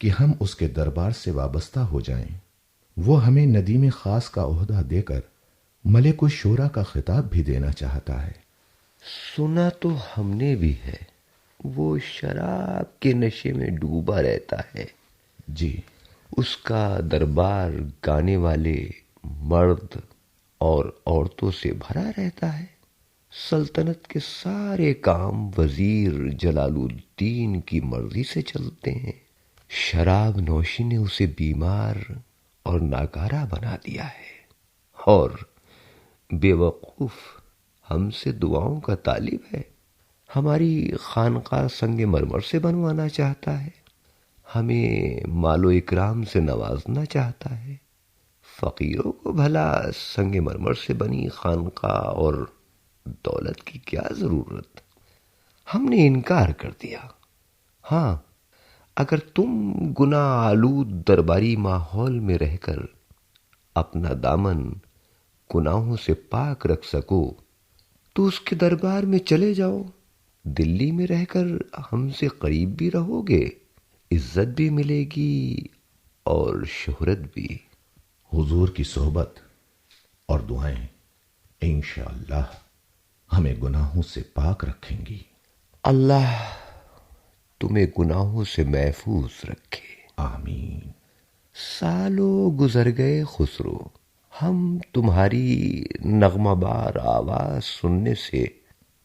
کہ ہم اس کے دربار سے وابستہ ہو جائیں۔ وہ ہمیں ندیم خاص کا عہدہ دے کر ملک الشورا کا خطاب بھی دینا چاہتا ہے۔ سنا تو ہم نے بھی ہے، وہ شراب کے نشے میں ڈوبا رہتا ہے۔ جی، اس کا دربار گانے والے مرد اور عورتوں سے بھرا رہتا ہے۔ سلطنت کے سارے کام وزیر جلال الدین کی مرضی سے چلتے ہیں۔ شراب نوشی نے اسے بیمار اور ناکارہ بنا دیا ہے، اور بے وقوف ہم سے دعاؤں کا طالب ہے۔ ہماری خانقاہ سنگ مرمر سے بنوانا چاہتا ہے، ہمیں مال و اکرام سے نوازنا چاہتا ہے۔ فقیروں کو بھلا سنگ مرمر سے بنی خانقاہ اور دولت کی کیا ضرورت؟ ہم نے انکار کر دیا۔ ہاں، اگر تم گناہ آلود درباری ماحول میں رہ کر اپنا دامن گناہوں سے پاک رکھ سکو تو اس کے دربار میں چلے جاؤ۔ دلی میں رہ کر ہم سے قریب بھی رہو گے، عزت بھی ملے گی اور شہرت بھی۔ حضور کی صحبت اور دعائیں انشاءاللہ ہمیں گناہوں سے پاک رکھیں گی۔ اللہ تمہیں گناہوں سے محفوظ رکھے، آمین۔ سالوں گزر گئے خسرو، ہم تمہاری نغمہ بار آواز سننے سے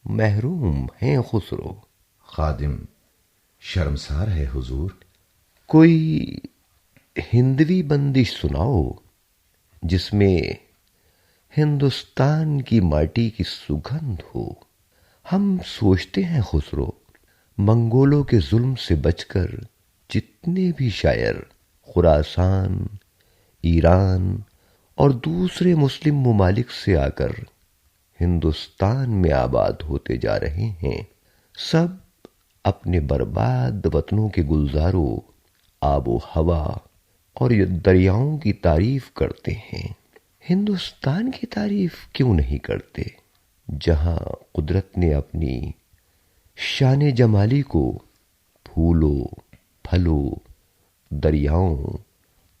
محروم ہیں خسرو۔ خادم شرمسار ہے حضور۔ کوئی ہندوی بندش سناؤ جس میں ہندوستان کی ماٹی کی سگندھ ہو۔ ہم سوچتے ہیں خسرو، منگولوں کے ظلم سے بچ کر جتنے بھی شاعر خراسان، ایران اور دوسرے مسلم ممالک سے آ کر ہندوستان میں آباد ہوتے جا رہے ہیں، سب اپنے برباد وطنوں کے گلزاروں، آب و ہوا اور دریاؤں کی تعریف کرتے ہیں۔ ہندوستان کی تعریف کیوں نہیں کرتے، جہاں قدرت نے اپنی شان جمالی کو پھولوں، پھلوں، دریاؤں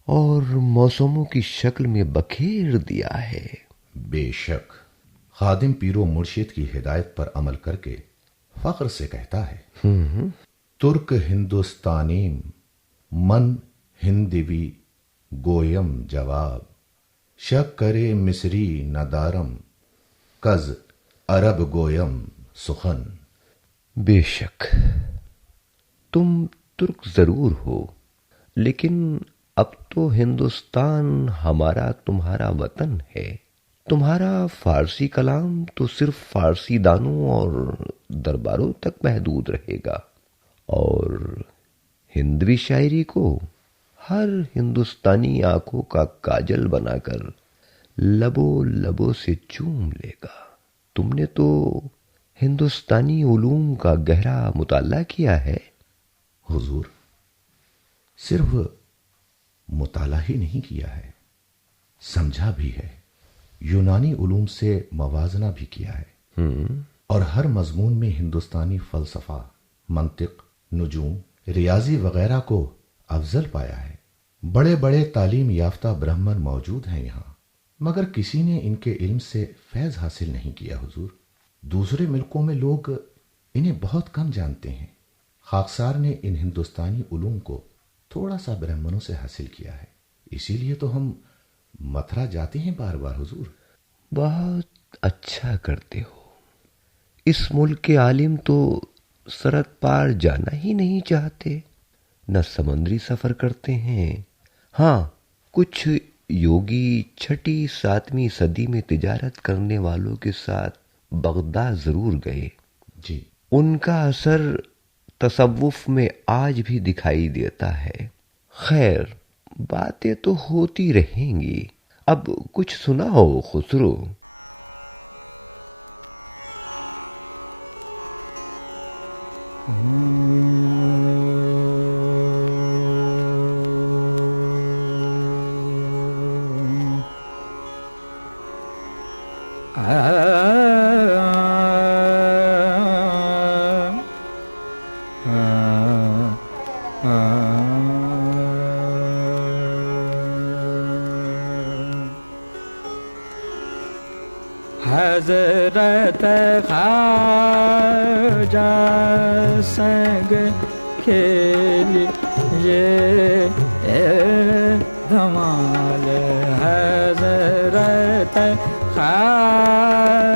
اور موسموں کی شکل میں بکھیر دیا ہے۔ بے شک خادم پیر و مرشد کی ہدایت پر عمل کر کے فخر سے کہتا ہے، ترک ہندوستانیم من ہندوی گویم جواب، شک کرے مصری ندارم کز عرب گویم سخن۔ بے شک تم ترک ضرور ہو، لیکن اب تو ہندوستان ہمارا تمہارا وطن ہے۔ تمہارا فارسی کلام تو صرف فارسی دانوں اور درباروں تک محدود رہے گا، اور ہندوی شاعری کو ہر ہندوستانی آنکھوں کا کاجل بنا کر لبوں سے چوم لے گا۔ تم نے تو ہندوستانی علوم کا گہرا مطالعہ کیا ہے۔ حضور صرف مطالعہ ہی نہیں کیا ہے، سمجھا بھی ہے، یونانی علوم سے موازنہ بھی کیا ہے، اور ہر مضمون میں ہندوستانی فلسفہ، منطق، نجوم، ریاضی وغیرہ کو افضل پایا ہے۔ بڑے بڑے تعلیم یافتہ برہمن موجود ہیں یہاں، مگر کسی نے ان کے علم سے فیض حاصل نہیں کیا حضور۔ دوسرے ملکوں میں لوگ انہیں بہت کم جانتے ہیں۔ خاکسار نے ان ہندوستانی علوم کو تھوڑا سا برہمنوں سے حاصل کیا ہے، اسی لیے تو ہم متھرا جاتے ہیں بار بار حضور۔ بہت اچھا کرتے ہو۔ اس ملک کے عالم تو سرحد پار جانا ہی نہیں چاہتے، نہ سمندری سفر کرتے ہیں۔ ہاں، کچھ یوگی 6 7ویں صدی میں تجارت کرنے والوں کے ساتھ بغداد ضرور گئے۔ جی، ان کا اثر تصوف میں آج بھی دکھائی دیتا ہے۔ خیر، باتیں تو ہوتی رہیں گی، اب کچھ سناؤ خسرو۔ حضرت خواجہ سنگ کھیلیے دھمال حضرت خواجہ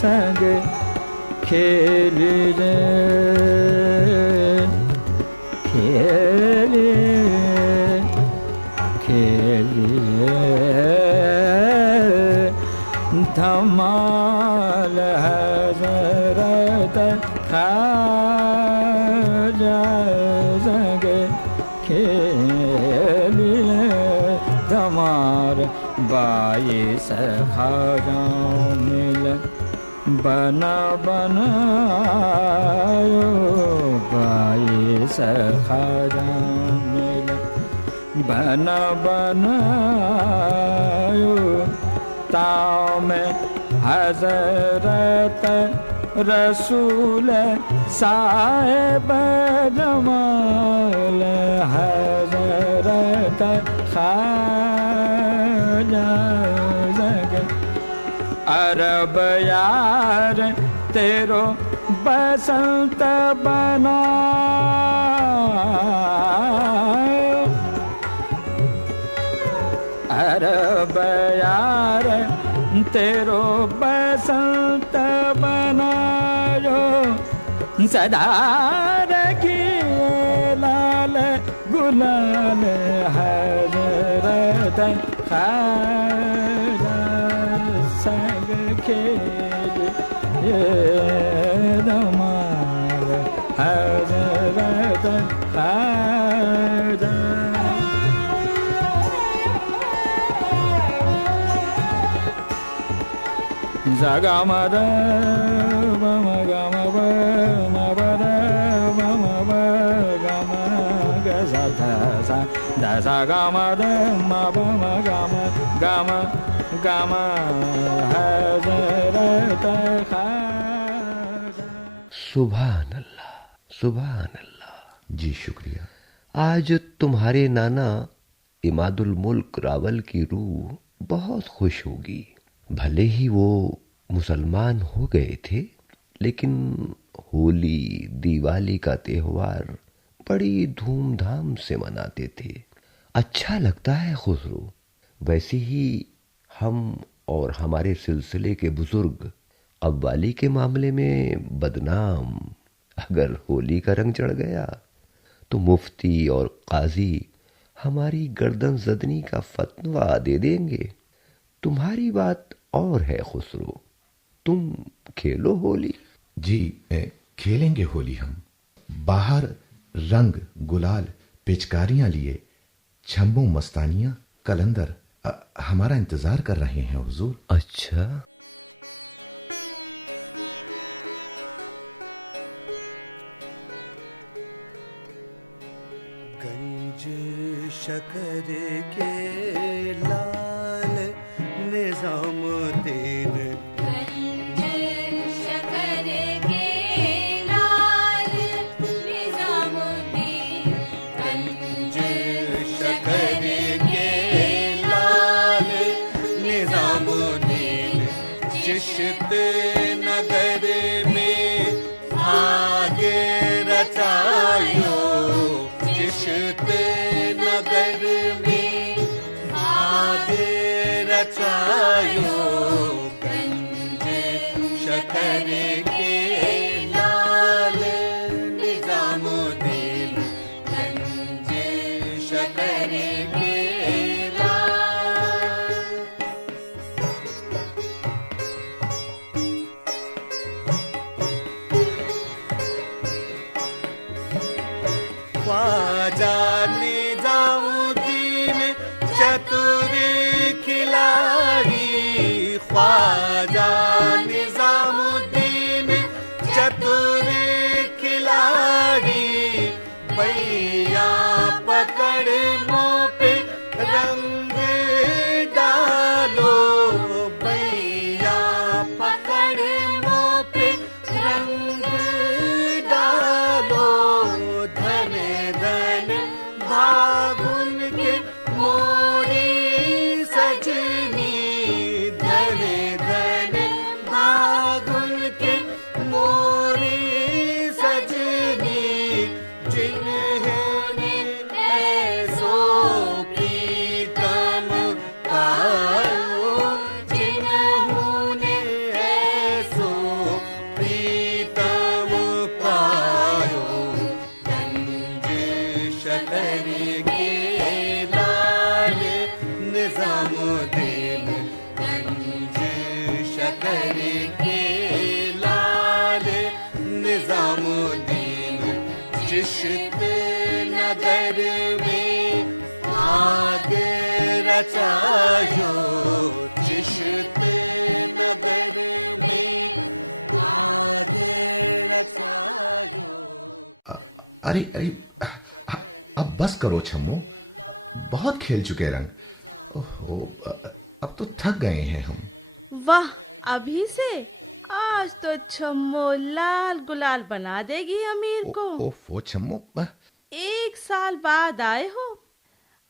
سنگ کھیلیے دھمال حضرت خواجہ سنگ کھیلیے دھمال بائیس خواجہ مل بنا بنایو بائیس خواجہ مل بنا بنایو تاؤ میں حضرت رسول صاحب جمال حضرت خواجہ سنگ عرب یار تیرو بسنت بنا عرب یار تیرو بسنت بناyo صدا رکھیے لال گلال حضرت خواجہ سنگ کھیلیے دھمال حضرت خواجہ زگا مد بم گم بم بد بم ب گم گ س دھ سا د سا گم د م بم گم گم گم حضرت خواجہ. سبحان اللہ سبحان اللہ. جی شکریہ. آج تمہارے نانا عماد الملک راول کی روح بہت خوش ہوگی. بھلے ہی وہ مسلمان ہو گئے تھے لیکن ہولی دیوالی کا تہوار بڑی دھوم دھام سے مناتے تھے. اچھا لگتا ہے خسرو. ویسے ہی ہم اور ہمارے سلسلے کے بزرگ قوالی کے معاملے میں بدنام. اگر ہولی کا رنگ چڑھ گیا تو مفتی اور قاضی ہماری گردن زدنی کا فتویٰ دے دیں گے. تمہاری بات اور ہے خسرو. تم کھیلو ہولی. جی کھیلیں گے ہولی. ہم باہر رنگ گلال پچکاریاں لیے چھمبوں مستانیاں کلندر ہمارا انتظار کر رہے ہیں حضور. اچھا. گنج شکر کے لال نظام الدین گنج شکر کے لال نظام الدین گنج شکر کے لال نظام الدین چشت نگر میں بھاگ رچایو چشت نگر میں بھاگ رچایو گنج شکر کے لال نظام الدین گنج شکر کے لال. خواجہ نظام الدین چتر کھلاڑی خواجہ نظام الدین چتر کھلاڑی بھیا پکڑ منہ پہ رنگ ڈالو بھیا پکڑ منہ پہ رنگ ڈالو دھن دھن بھاگن کے موری سجنی دھن کے لال نظام الدین گنج شکر کے لال نظام الدین چشت نگر میں آگ رچایو چشت نگر میں آگ رچایو. ارے اب بس کرو چھمو، بہت کھیل چکے رنگ. اوہو، اب تو تھک گئے ہیں ہم. واہ، ابھی سے؟ آج تو چھمو لال گلال بنا دے گی امیر کو. اوفو چھمو، 1 سال بعد آئے ہو،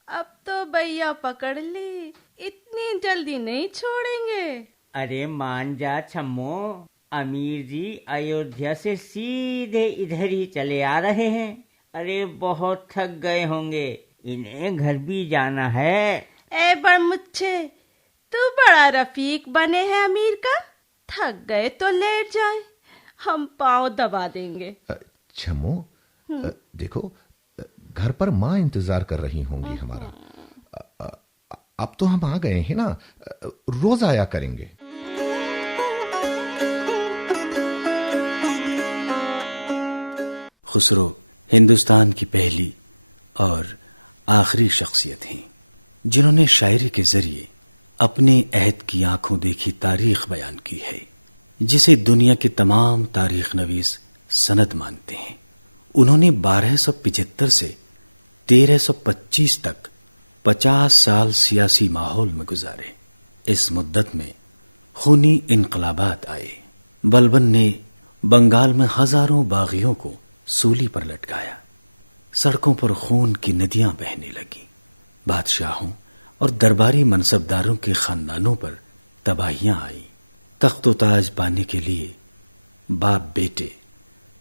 اب تو بھیا پکڑ لی، اتنی جلدی نہیں چھوڑیں گے. ارے مان جا چھمو، امیر جی ایودھیا سے سیدھے ادھر ہی چلے آ رہے ہیں. ارے بہت تھک گئے ہوں گے، انہیں گھر بھی جانا ہے. اے بڑ مچھے، تو بڑا رفیق بنے ہیں امیر کا. تھک گئے تو لیٹ جائیں، ہم پاؤں دبا دیں گے. چھمو دیکھو، گھر پر ماں انتظار کر رہی ہوں گی ہمارا. اب تو ہم آ گئے ہیں نا، روز آیا کریں گے. خسرو ہندوستان کی پہلی اور آخری شخصیت ہیں جنہوں نے شاعری کے ذریعے اپنے عہد کی آنکھوں دیکھی تاریخ بیان کی ہے، جسے دنیا کے تمام تاریخ نویس سند مانتے ہیں. انہوں نے 1275 سے 1325 تک 50 سال سیاسی ماحول میں گزارے. اس مدت میں خونی انقلابات آئے. بلبن نے بنگال میں ہزاروں باغیوں کو سولی پر لٹکایا. سڑکوں پر خون کی ندیاں بہنے لگیں. بادشاہوں اور درباری منصبداروں کے خاندانوں پر تباہیاں آئیں. تخت و تاج پانے کے لیے باپ بیٹے،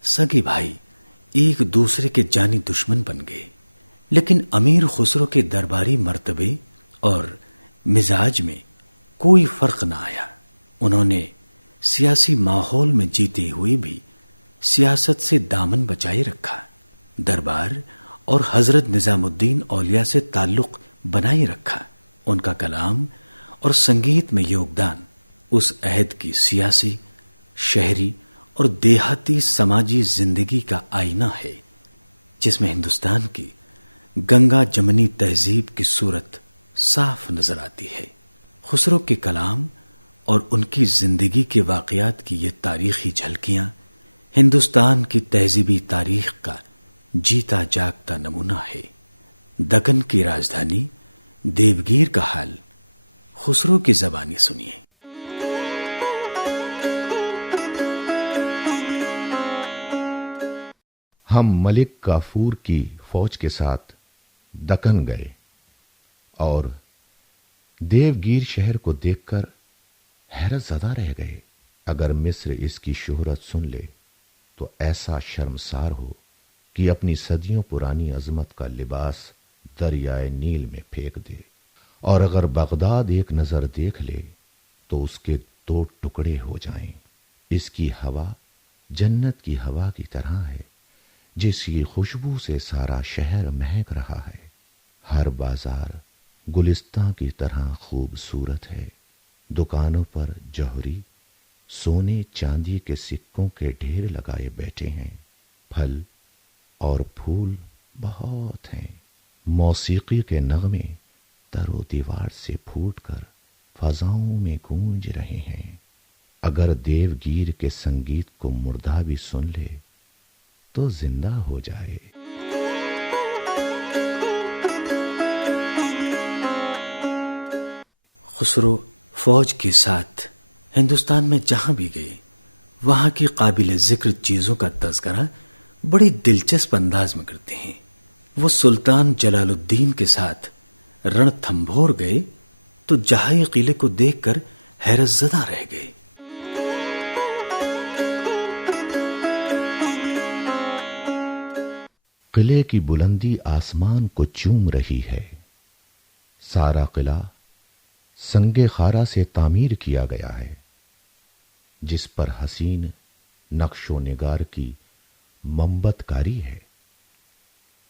سگے بھائی ایک دوسرے کے جانی دشمن بن گئے. لیکن امیر خسرو کے درباری مرتبے اور مزاج میں کوئی فرق نہ آیا. انہوں نے سیاسی ماحول میں جیتے ہوئے بھی سیاست سے دامن بچائے رکھا. دربار اور حضرت نظام الدین اولیاء سے تعلق بنائے رکھا. ان کا کلام اور سنگیت میں یوگدان اس عہد کی سیاسی، شہری اور دیہاتی سماجی زندگی کا آئینہ ہے جس میں ہندوستان کی گنگا جمنی تہذیب کی صورت صاف نظر آتی ہے. خسرو کے کلام اور ان کی زندگی کے واقعات کی یہ تاریخی جھلکیاں ہندوستان کی تہذیبی تاریخ کا جیتا جاگتا نمونہ ہے. دکن کی راجدھانی دیوگیر کا حال خسرو کی زبانی سنیے. ہم ملک کافور کی فوج کے ساتھ دکن گئے اور دیوگیر شہر کو دیکھ کر حیرت زدہ رہ گئے. اگر مصر اس کی شہرت سن لے تو ایسا شرمسار ہو کہ اپنی صدیوں پرانی عظمت کا لباس دریائے نیل میں پھینک دے. اور اگر بغداد ایک نظر دیکھ لے تو اس کے 2 ٹکڑے ہو جائیں. اس کی ہوا جنت کی ہوا کی طرح ہے، جس کی خوشبو سے سارا شہر مہک رہا ہے. ہر بازار گلستاں کی طرح خوبصورت ہے. دکانوں پر جوہری، سونے چاندی کے سکوں کے ڈھیر لگائے بیٹھے ہیں. پھل اور پھول بہت ہیں. موسیقی کے نغمے در و دیوار سے پھوٹ کر فضاؤں میں گونج رہے ہیں. اگر دیوگیر کے سنگیت کو مردہ بھی سن لے تو زندہ ہو جائے. خسرو فوج کے ساتھ ہندوستان میں جہاں بھی گئے وہاں کی قابل ذکر چیزوں کا تذکرہ بڑی دلچسپ انداز میں کرتے ہیں. وہ سلطان جلال الدین کے ساتھ رن تھمبور گئے تو جہائی قلعے کو دیکھ کر حیرت زدہ رہ گئے. قلعے کی بلندی آسمان کو چوم رہی ہے. سارا قلعہ سنگ خارا سے تعمیر کیا گیا ہے، جس پر حسین نقش و نگار کی منبت کاری ہے.